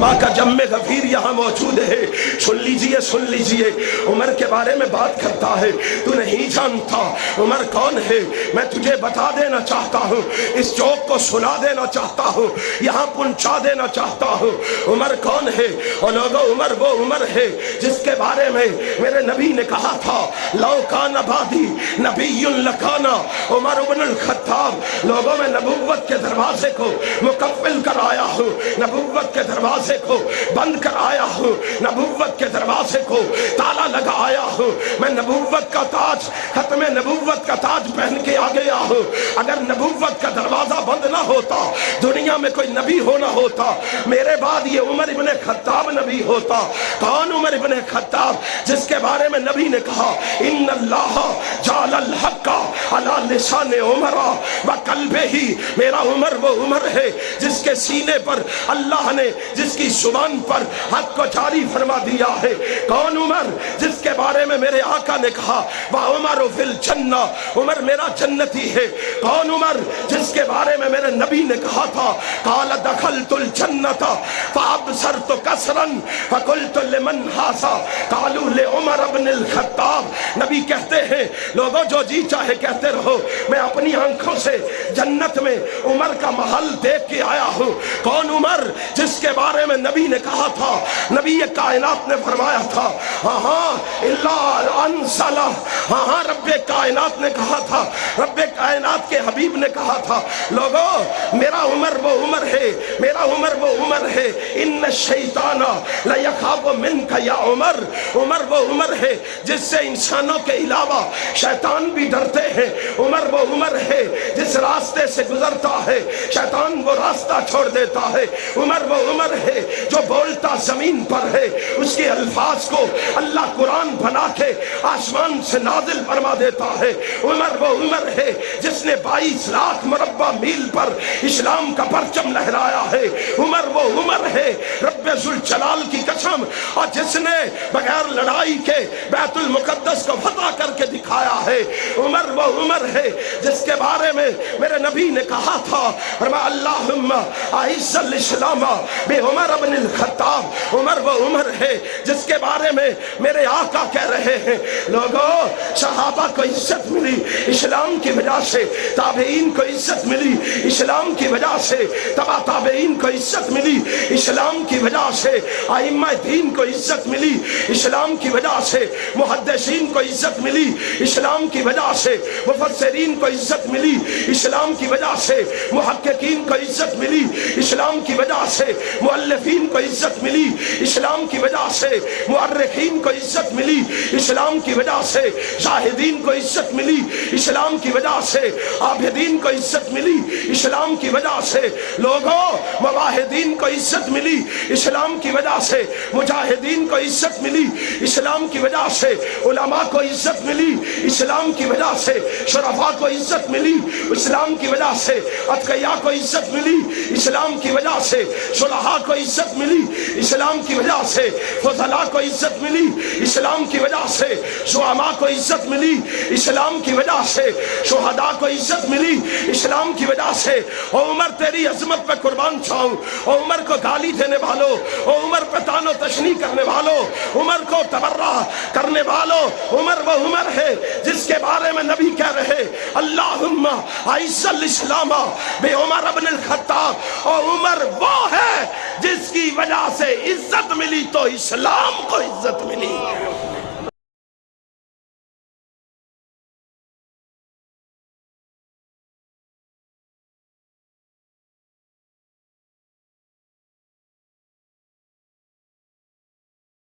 علماء کا جمع غفیر یہاں موجود ہے، سن لیجئے عمر کے بارے میں بات کرتا ہے. تو نہیں جانتا عمر کون ہے؟ میں تجھے بتا دینا چاہتا ہوں، اس چوک کو سنا دینا چاہتا ہوں، یہاں پہنچا دینا چاہتا ہوں. عمر کون ہے؟ اور لوگوں عمر وہ عمر ہے جس کے بارے میں میرے نبی نے کہا تھا لو کان بعدی نبی لکانا عمر بن الخطاب. لوگوں میں نبوت کے دروازے کو مکمل کر آیا ہوں، نبوت کے دروازے کو بند کر آیا ہوں، نبوت کے دروازے کو تالا لگا آیا ہوں. میں نبوت کا تاج، ختم نبوت کا تاج پہن کے آ گیا ہوں. اگر نبوت کا دروازہ بند نہ ہوتا، دنیا میں کوئی نبی ہونا ہوتا، میرے بعد یہ عمر ابن خطاب نبی ہوتا. کون عمر ابن خطاب؟ جس کے بارے میں نبی نے کہا ان اللہ جعل الحق علی لسان عمر وقلبہ. میرا عمر وہ عمر ہے جس کے سینے پر اللہ نے، جس کی زبان پر حق کو جاری فرما دیا ہے. کون عمر؟ جس کے بارے میں میرے آقا نے کہا وعمر فی الجنہ، عمر میرا جنتی ہے. کون عمر؟ جس کے بارے میں میرے نبی نے کہا تھا قال دخلت الجنۃ فابصرت کسرا فقلت لمن ھذا قالوا لعمر بن الخطاب. نبی کہتے ہیں لوگوں جو جی چاہے کہتے رہو، میں اپنی آنکھوں سے جنت میں عمر کا محل دیکھ کے آیا ہوں. کون عمر؟ جس کے بارے میں نبی نے کہا تھا، نبی کائنات نے فرمایا تھا ہاں اللہ انصلہ، ہاں رب کائنات نے کہا تھا، رب کائنات کے حبیب نے کہا تھا لوگوں میرا عمر وہ عمر ہے، میرا عمر وہ عمر ہے. ان الشیطان لیخاف منک یا عمر. عمر وہ عمر ہے جس سے انسانوں کے علاوہ شیطان بھی ڈرتے ہیں. عمر وہ عمر ہے جس راستے سے گزرتا ہے شیطان وہ راستہ چھوڑ دیتا ہے. عمر وہ عمر ہے جو بولتا زمین پر ہے، اس کے الفاظ کو اللہ قرآن بنا کے آسمان سے نازل فرما دیتا ہے. عمر وہ عمر ہے جس نے 22 لاکھ مربع میل پر اسلام کا پرچم لہرایا ہے. عمر وہ عمر ہے رب ذوالجلال کی قسم، اور جس نے بغیر لڑائی کے بیت المقدس کو فتح کر کے دکھایا ہے. عمر وہ عمر ہے جس کے بارے میں میرے نبی نے کہا تھا اللہم اعز الاسلام بعمر بن الخطاب. عمر وہ عمر ہے جس کے بارے میں میرے آقا کہہ رہے ہیں لوگوں صحابہ کو عزت ملی اسلام کی وجہ سے، تابعین کو عزت ملی اسلام کی وجہ سے، تبع تابعین کو عزت ملی اسلام کی وجہ سے، ائمہ دین کو عزت ملی اسلام کی وجہ سے، محدثین کو عزت ملی اسلام کی وجہ سے، مفسرین کو عزت ملی اسلام کی وجہ سے، محققین کو عزت ملی اسلام کی وجہ سے، مؤلفین کو عزت ملی اسلام کی وجہ سے، مؤرخین کو عزت ملی اسلام کی وجہ سے، شاہدین کو عزت ملی اسلام کی وجہ سے، عابدین کو عزت ملی اسلام کی وجہ سے. لوگوں مواحدین کو عزت ملی اسلام کی وجہ سے، مجاہدین کو عزت ملی اسلام کی وجہ سے، علماء کو عزت ملی اسلام کی وجہ سے، شرفاء کو عزت ملی اسلام کی وجہ سے، اتقیاء کو عزت ملی اسلام کی وجہ سے، صلحاء کو عزت ملی اسلام کی وجہ سے، فضلاء کو عزت ملی اسلام کی وجہ سے، زعماء کو عزت ملی اسلام کی وجہ سے، شہداء کو عزت ملی اسلام کی وجہ سے. او عمر تیری عظمت پہ قربان جاؤں، او عمر کو گالی دینے والوں، او عمر پہ طعن و تشنیع کرنے والوں، عمر کو تبرہ کرنے والوں، عمر وہ عمر ہے جس کے بارے میں نبی کہہ رہے اللہم اعز الاسلام بعمر بن الخطاب. اور عمر وہ ہے جس کی وجہ سے عزت ملی تو اسلام کو عزت ملی.